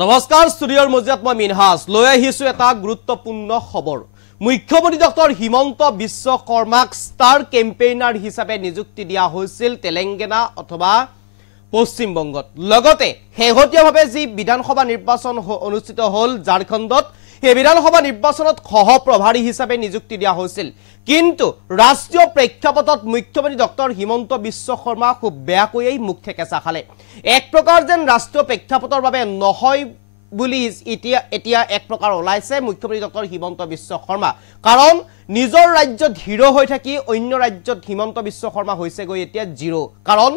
নমস্কাৰ ষ্টুডিঅ'ৰ মজিয়াত মই মিনহাজ লৈ আহিছো এটা গুৰুত্বপূৰ্ণ খবৰ মুখ্যমন্ত্ৰী ডক্টৰ হিমন্ত বিশ্ব শৰ্মাক ষ্টাৰ কেম্পেইনাৰ হিচাপে নিযুক্তি দিয়া হৈছিল তেলেংগানা অথবা পশ্চিম বংগত লগতে হেহতীয়াভাৱে যি বিধানসভা নিৰ্বাচন অনুষ্ঠিত হ'ল ঝাৰখণ্ডত এই বিধানসভা নিৰ্বাচনত সহপ্ৰভাৰী হিচাপে নিযুক্তি দিয়া হৈছিল কিন্তু ৰাষ্ট্ৰীয় প্ৰেক্ষাপটত মুখ্যমন্ত্ৰী ডক্টৰ হিমন্ত বিশ্ব শৰ্মা খুব বেয়াকৈ মুখ থেকেচা খালে এক প্ৰকাৰ যেন ৰাষ্ট্ৰীয় প্ৰেক্ষাপটৰ বাবে নহয় বুলি এতিয়া এক প্ৰকাৰ ওলাইছে মুখ্যমন্ত্ৰী ডক্টৰ হিমন্ত বিশ্ব শৰ্মা কাৰণ নিজৰ ৰাজ্যত হিৰো হৈ থাকি অন্য ৰাজ্যত হিমন্ত বিশ্ব শৰ্মা হৈছে গৈ এতিয়া জিৰো কাৰণ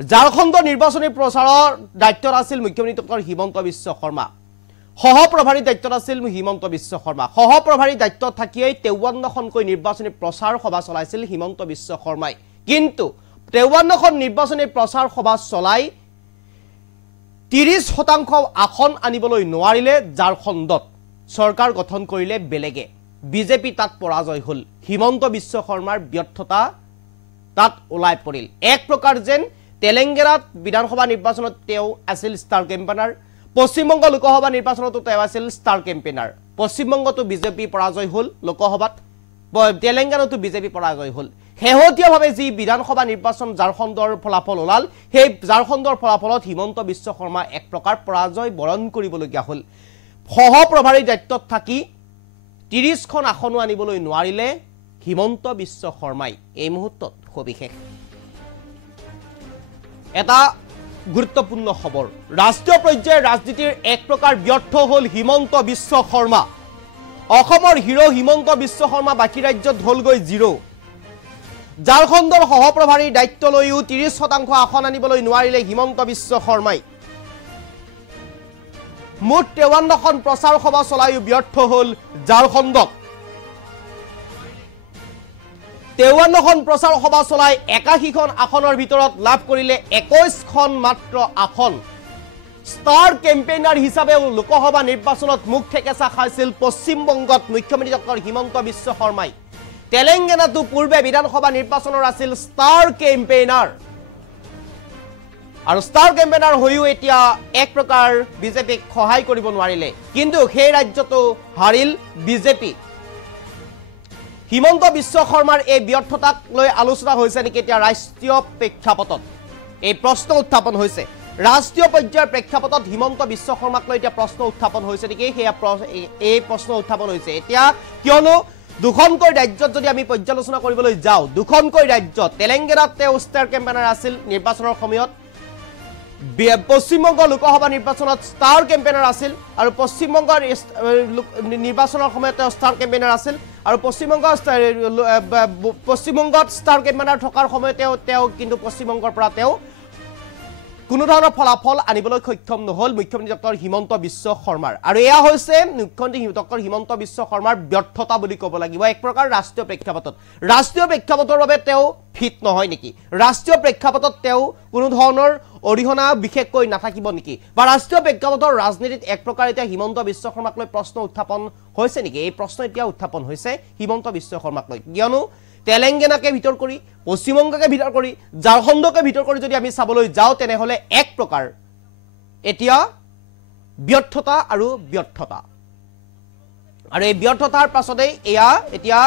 ঝাৰখণ্ড নিৰ্বাচনী প্ৰচাৰৰ দায়িত্বত আছিল মুখ্যমন্ত্ৰী ডক্টৰ হিমন্ত বিশ্ব শৰ্মা সহপ্ৰভাৰী দায়িত্বত আছিল হিমন্ত বিশ্ব শৰ্মা সহপ্ৰভাৰী দায়িত্বত থাকিয়েই 53খনকৈ নিৰ্বাচনী প্ৰচাৰ সভা চলাইছিল হিমন্ত বিশ্ব শৰ্মাই কিন্তু 53খন নিৰ্বাচনী প্ৰচাৰ সভা চলাই 30% আসন আনিবলৈ নোৱাৰিলে ঝাৰখণ্ডত চৰকাৰ গঠন কৰিলে বেলেগে বিজেপি তাত পৰাজয় হ'ল হিমন্ত বিশ্ব শৰ্মাৰ ব্যৰ্থতা তাত ওলাই পৰিল এক প্ৰকাৰ যেন তেলেংগানাত বিধানসভা নিৰ্বাচনত তেওঁ আছিল ষ্টাৰ কেম্পেইনাৰ পশ্চিমবংগ লোকসভা নিৰ্বাচনতো তেওঁ আছিল ষ্টাৰ কেম্পেইনাৰ পশ্চিমবংগতো বিজেপি পৰাজয় হ'ল লোকসভাত তেলেংগানাতো বিজেপি পৰাজয় হ'ল হেহতীয়াভাৱে যি বিধানসভা নিৰ্বাচন ঝাৰখণ্ডৰ ফলাফল ওলাল সেই ঝাৰখণ্ডৰ ফলাফলত হিমন্ত বিশ্ব শৰ্মা এক প্ৰকাৰ পৰাজয় বৰণ কৰিবলগীয়া হ'ল সহপ্ৰভাৰী দায়িত্বত থাকি 30খন আসনো আনিবলৈ নোৱাৰিলে হিমন্ত বিশ্ব শৰ্মাই এই মুহূৰ্তত সবিশেষ এটা গুৰুত্বপূৰ্ণ খবৰ ৰাষ্ট্ৰীয় পৰ্যায়ৰ ৰাজনীতিৰ এক প্ৰকাৰ ব্যৰ্থ হ'ল হিমন্ত বিশ্ব শৰ্মা অসমৰ হিৰো হিমন্ত বিশ্ব শৰ্মা বাকী ৰাজ্যত হ'লগৈ জিৰো ঝাৰখণ্ডৰ সহপ্ৰভাৰীৰ দায়িত্ব লৈও 30% আসন আনিবলৈ নোৱাৰিলে হিমন্ত বিশ্ব শৰ্মাই মুঠ 53খন প্ৰচাৰ সভা চলাইও ব্যৰ্থ হ'ল ঝাৰখণ্ডত 53খন প্ৰচাৰ সভা চলাই 81খন আসনৰ ভিতৰত লাভ কৰিলে 21খন মাত্ৰ আসন ষ্টাৰ কেম্পেইনাৰ হিচাপে লোকসভা নিৰ্বাচনত মুখ থেকেচা খাইছিল পশ্চিমবংগত মুখ্যমন্ত্ৰী ডক্টৰ হিমন্ত বিশ্ব শৰ্মাই তেলেংগানাতো পূৰ্বে বিধানসভা নিৰ্বাচনৰ আছিল ষ্টাৰ কেম্পেইনাৰ আৰু ষ্টাৰ কেম্পেইনাৰ হৈও এতিয়া এক প্ৰকাৰ বিজেপিক সহায় কৰিব নোৱাৰিলে কিন্তু সেই ৰাজ্যতো হাৰিল বিজেপি হিমন্ত বিশ্ব শৰ্মাৰ এই ব্যৰ্থতাক লৈ আলোচনা হৈছে নেকি এতিয়া ৰাষ্ট্ৰীয় প্ৰেক্ষাপটত এই প্ৰশ্ন উত্থাপন হৈছে ৰাষ্ট্ৰীয় পৰ্যায়ৰ প্ৰেক্ষাপটত হিমন্ত বিশ্ব শৰ্মাক লৈ এতিয়া প্ৰশ্ন উত্থাপন হৈছে নেকি এই প্ৰশ্ন উত্থাপন হৈছে এতিয়া কিয়নো দুখনকৈ ৰাজ্যত যদি আমি পৰ্যালোচনা কৰিবলৈ যাওঁ দুখনকৈ ৰাজ্যত তেলেংগানাত তেওঁ ষ্টাৰ কেম্পেইনাৰ আছিল নিৰ্বাচনৰ সময়ত পশ্চিমবংগ লোকসভা নিৰ্বাচনত ষ্টাৰ কেম্পেইনাৰ আছিল আৰু পশ্চিমবংগৰ নিৰ্বাচনৰ সময়ত তেওঁ ষ্টাৰ কেম্পেইনাৰ আছিল আৰু পশ্চিমবংগত ষ্টাৰ কেম্পেইনাৰ থকাৰ সময়তে তেওঁ কিন্তু পশ্চিমবংগৰ পৰা তেওঁ কোনো ধৰণৰ ফলাফল আনিবলৈ সক্ষম নহল মুখ্যমন্ত্ৰী ডক্টৰ হিমন্ত বিশ্ব শৰ্মাৰ আৰু এয়া হৈছে মুখ্যমন্ত্ৰী ডক্টৰ হিমন্ত বিশ্ব শৰ্মাৰ ব্যৰ্থতা বুলি ক'ব লাগিব এক প্ৰকাৰ ৰাষ্ট্ৰীয় প্ৰেক্ষাপটৰ বাবে তেওঁ ফিট নহয় নেকি ৰাষ্ট্ৰীয় প্ৰেক্ষাপটত তেওঁ কোনো ধৰণৰ অৰিহণা বিশেষকৈ নাথাকিব নেকি বা ৰাষ্ট্ৰীয় প্ৰেক্ষাপটৰ ৰাজনীতিত এক প্ৰকাৰ এতিয়া হিমন্ত বিশ্ব শৰ্মাক লৈ প্ৰশ্ন উত্থাপন হৈছে নেকি এই প্ৰশ্ন এতিয়া উত্থাপন হৈছে হিমন্ত বিশ্ব শৰ্মাক লৈ কিয়নো তেলেংগানাকে ভিতৰ কৰি পশ্চিমবংগকে ভিতৰ কৰি ঝাৰখণ্ডকে ভিতৰ কৰি যদি আমি চাবলৈ যাওঁ তেনেহলে এক প্ৰকাৰ এতিয়া ব্যৰ্থতা আৰু এই ব্যৰ্থতাৰ পাছতে এয়া এতিয়া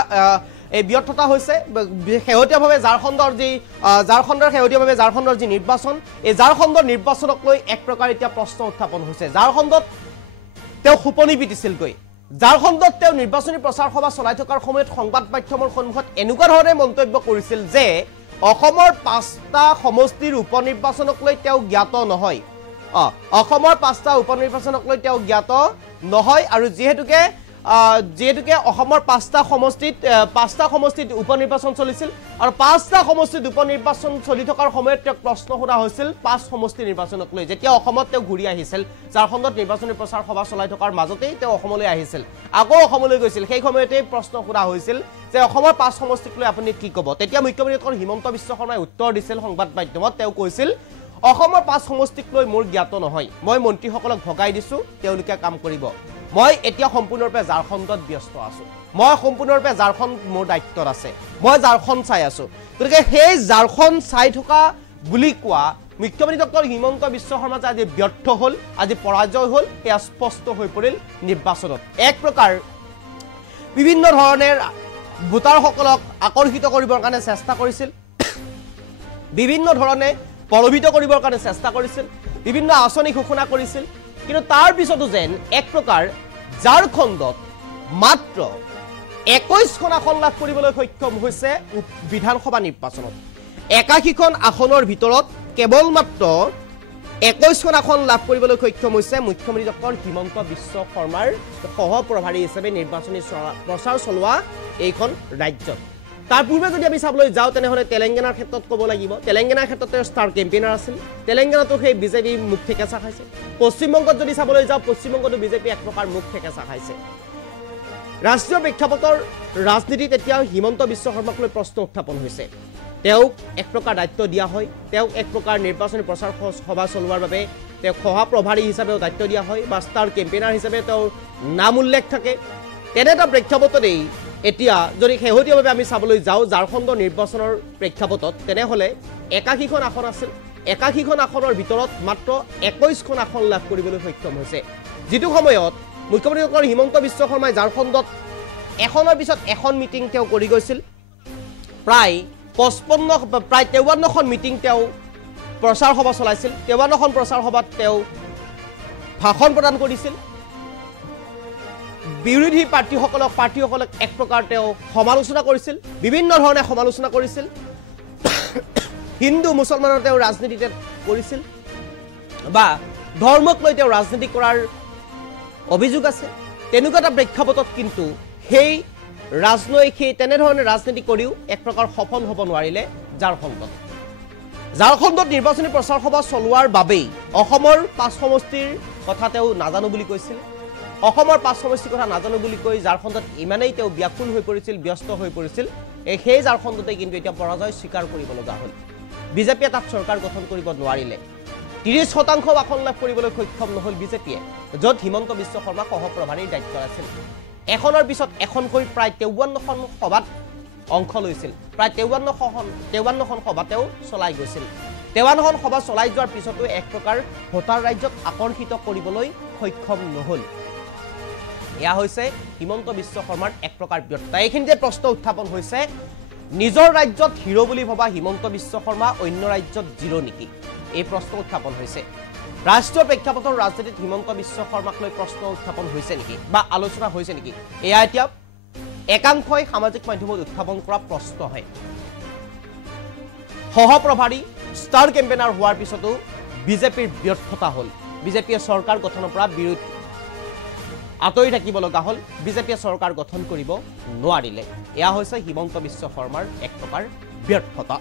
এই ব্যৰ্থতা হৈছে শেহতীয়াভাৱে ঝাৰখণ্ডৰ যি নিৰ্বাচন এই ঝাৰখণ্ডৰ নিৰ্বাচনক লৈ এক প্ৰকাৰ এতিয়া প্ৰশ্ন উত্থাপন হৈছে ঝাৰখণ্ডত তেওঁ খুপনি পিটিছিলগৈ ঝাৰখণ্ডত তেওঁ নিৰ্বাচনী প্ৰচাৰ সভা চলাই থকাৰ সময়ত সংবাদ মাধ্যমৰ সন্মুখত এনেকুৱা ধৰণে মন্তব্য কৰিছিল যে অসমৰ 5টা সমষ্টিৰ উপনিৰ্বাচনক লৈ তেওঁ জ্ঞাত নহয় অসমৰ 5টা উপনিৰ্বাচনক লৈ তেওঁ জ্ঞাত নহয় আৰু যিহেতুকে অসমৰ 5টা সমষ্টিত উপনিৰ্বাচন চলিছিল আৰু 5টা সমষ্টিত উপনিৰ্বাচন চলি থকাৰ সময়ত তেওঁক প্ৰশ্ন সোধা হৈছিল 5 সমষ্টি নিৰ্বাচনক লৈ যেতিয়া অসমত তেওঁ ঘূৰি আহিছিল ঝাৰখণ্ডত নিৰ্বাচনী প্ৰচাৰ সভা চলাই থকাৰ মাজতেই তেওঁ অসমলৈ আহিছিল আকৌ অসমলৈ গৈছিল সেই সময়তে প্ৰশ্ন সোধা হৈছিল যে অসমৰ 5 সমষ্টিক লৈ আপুনি কি ক'ব তেতিয়া মুখ্যমন্ত্ৰী ডক্টৰ হিমন্ত বিশ্ব শৰ্মাই উত্তৰ দিছিল সংবাদ মাধ্যমত তেওঁ কৈছিল অসমৰ 5 সমষ্টিক লৈ মোৰ জ্ঞাত নহয় মই মন্ত্ৰীসকলক ভগাই দিছো তেওঁলোকে কাম কৰিব মই এতিয়া সম্পূৰ্ণৰূপে ঝাৰখণ্ডত ব্যস্ত আছো মই সম্পূৰ্ণৰূপে ঝাৰখণ্ড মোৰ দায়িত্বত আছে মই ঝাৰখণ্ড চাই আছো গতিকে সেই ঝাৰখণ্ড চাই থকা বুলি কোৱা মুখ্যমন্ত্ৰী ডক্টৰ হিমন্ত বিশ্ব শৰ্মা যে আজি ব্যৰ্থ হ'ল, আজি পৰাজয় হ'ল, এয়া স্পষ্ট হৈ পৰিল নিৰ্বাচনত। এক প্ৰকাৰ বিভিন্ন ধৰণে ভোটাৰসকলক আকৰ্ষিত কৰিবৰ কাৰণে চেষ্টা কৰিছিল, বিভিন্ন ধৰণে প্ৰলোভিত কৰিবৰ কাৰণে চেষ্টা কৰিছিল, বিভিন্ন আঁচনি ঘোষণা কৰিছিল, কিন্তু তাৰ পিছতো যেন এক প্ৰকাৰ ঝাৰখণ্ডত মাত্ৰ 21খন আসন লাভ কৰিবলৈ সক্ষম হৈছে বিধানসভা নিৰ্বাচনত। 81খন আসনৰ ভিতৰত কেৱল মাত্ৰ 21খন আসন লাভ কৰিবলৈ সক্ষম হৈছে মুখ্যমন্ত্ৰী ডক্টৰ হিমন্ত বিশ্ব শৰ্মাৰ সহপ্ৰভাৰী হিচাপে নিৰ্বাচনী প্ৰচাৰ চলোৱা এইখন ৰাজ্যত। তাৰ পূৰ্বে যদি আমি চাবলৈ যাওঁ তেনেহ'লে তেলেংগানাৰ ক্ষেত্ৰত ক'ব লাগিব, তেলেংগানাৰ ক্ষেত্ৰত তেওঁ ষ্টাৰ কেম্পেইনাৰ আছিল, তেলেংগানাতো সেই বিজেপি মুখ ঠেকেচা খাইছে। পশ্চিমবংগত যদি চাবলৈ যাওঁ পশ্চিমবংগতো বিজেপি এক প্ৰকাৰ মুখ ঠেকেচা খাইছে। ৰাষ্ট্ৰীয় প্ৰেক্ষাপটৰ ৰাজনীতিত এতিয়া হিমন্ত বিশ্ব শৰ্মাক লৈ প্ৰশ্ন উত্থাপন হৈছে। তেওঁক এক প্ৰকাৰ দায়িত্ব দিয়া হয়, তেওঁক এক প্ৰকাৰ নিৰ্বাচনী প্ৰচাৰ সভা চলোৱাৰ বাবে তেওঁক সহপ্ৰভাৰী হিচাপেও দায়িত্ব দিয়া হয় বা ষ্টাৰ কেম্পেইনাৰ হিচাপে তেওঁৰ নাম উল্লেখ থাকে। তেনে এটা প্ৰেক্ষাপটতেই এতিয়া যদি শেহতীয়াভাৱে আমি চাবলৈ যাওঁ ঝাৰখণ্ডৰ নিৰ্বাচনৰ প্ৰেক্ষাপটত, তেনেহ'লে 81খন আসন আছিল, 81খন আসনৰ ভিতৰত মাত্ৰ 21খন আসন লাভ কৰিবলৈ সক্ষম হৈছে। যিটো সময়ত মুখ্যমন্ত্ৰী ডক্টৰ হিমন্ত বিশ্ব শৰ্মাই ঝাৰখণ্ডত এখনৰ পিছত এখন মিটিং তেওঁ কৰি গৈছিল, প্ৰায় 53খন মিটিং তেওঁ প্ৰচাৰ সভা চলাইছিল, 53খন প্ৰচাৰ সভাত তেওঁ ভাষণ প্ৰদান কৰিছিল, বিৰোধী প্ৰাৰ্থীসকলক এক প্ৰকাৰ তেওঁ সমালোচনা কৰিছিল, বিভিন্ন ধৰণে সমালোচনা কৰিছিল, হিন্দু মুছলমানৰ তেওঁ ৰাজনীতিতে কৰিছিল বা ধৰ্মক লৈ তেওঁ ৰাজনীতি কৰাৰ অভিযোগ আছে। তেনেকুৱা এটা প্ৰেক্ষাপটত কিন্তু সেই তেনেধৰণে ৰাজনীতি কৰিও এক প্ৰকাৰ সফল হ'ব নোৱাৰিলে ঝাৰখণ্ডত। ঝাৰখণ্ডত নিৰ্বাচনী প্ৰচাৰ সভা চলোৱাৰ বাবেই অসমৰ 5 সমষ্টিৰ কথা তেওঁ নাজানো বুলি কৈছিল, অসমৰ 5 সমষ্টিৰ কথা নাজানো বুলি কৈ ঝাৰখণ্ডত ইমানেই তেওঁ ব্যাকুল হৈ পৰিছিল, ব্যস্ত হৈ পৰিছিল, সেই ঝাৰখণ্ডতে কিন্তু এতিয়া পৰাজয় স্বীকাৰ কৰিব লগা হ'ল। বিজেপিয়ে তাত চৰকাৰ গঠন কৰিব নোৱাৰিলে, 30% আসন লাভ কৰিবলৈ সক্ষম নহ'ল বিজেপিয়ে, য'ত হিমন্ত বিশ্ব শৰ্মা সহপ্ৰভাৰীৰ দায়িত্ব আছিল। এখনৰ পিছত এখনকৈ প্ৰায় 53খন সভাত অংশ লৈছিল, প্ৰায় 53খন সভা তেওঁ চলাই গৈছিল। 53খন সভা চলাই যোৱাৰ পিছতো এক প্ৰকাৰ ভোটাৰ ৰাজ্যক আকৰ্ষিত কৰিবলৈ সক্ষম নহ'ল। এয়া হৈছে হিমন্ত বিশ্ব শৰ্মাৰ এক প্ৰকাৰ ব্যৰ্থতা। এইখিনিতে প্ৰশ্ন উত্থাপন হৈছে, নিজৰ ৰাজ্যত হিৰো বুলি ভবা হিমন্ত বিশ্ব শৰ্মা অন্য ৰাজ্যত জিৰো নেকি? এই প্ৰশ্ন উত্থাপন হৈছে। ৰাষ্ট্ৰীয় প্ৰেক্ষাপটৰ ৰাজনীতিত হিমন্ত বিশ্ব শৰ্মাক লৈ প্ৰশ্ন উত্থাপন হৈছে নেকি বা আলোচনা হৈছে নেকি? এয়া এতিয়া একাংশই সামাজিক মাধ্যমত উত্থাপন কৰা প্ৰশ্ন হয়। সহপ্ৰভাৰী ষ্টাৰ কেম্পেইনাৰ হোৱাৰ পিছতো বিজেপিৰ ব্যৰ্থতা হ'ল, বিজেপিয়ে চৰকাৰ গঠনৰ পৰা আঁতৰি থাকিব লগা হ'ল, বিজেপিয়ে চৰকাৰ গঠন কৰিব নোৱাৰিলে। এয়া হৈছে হিমন্ত বিশ্ব শৰ্মাৰ এক প্ৰকাৰ ব্যৰ্থতা।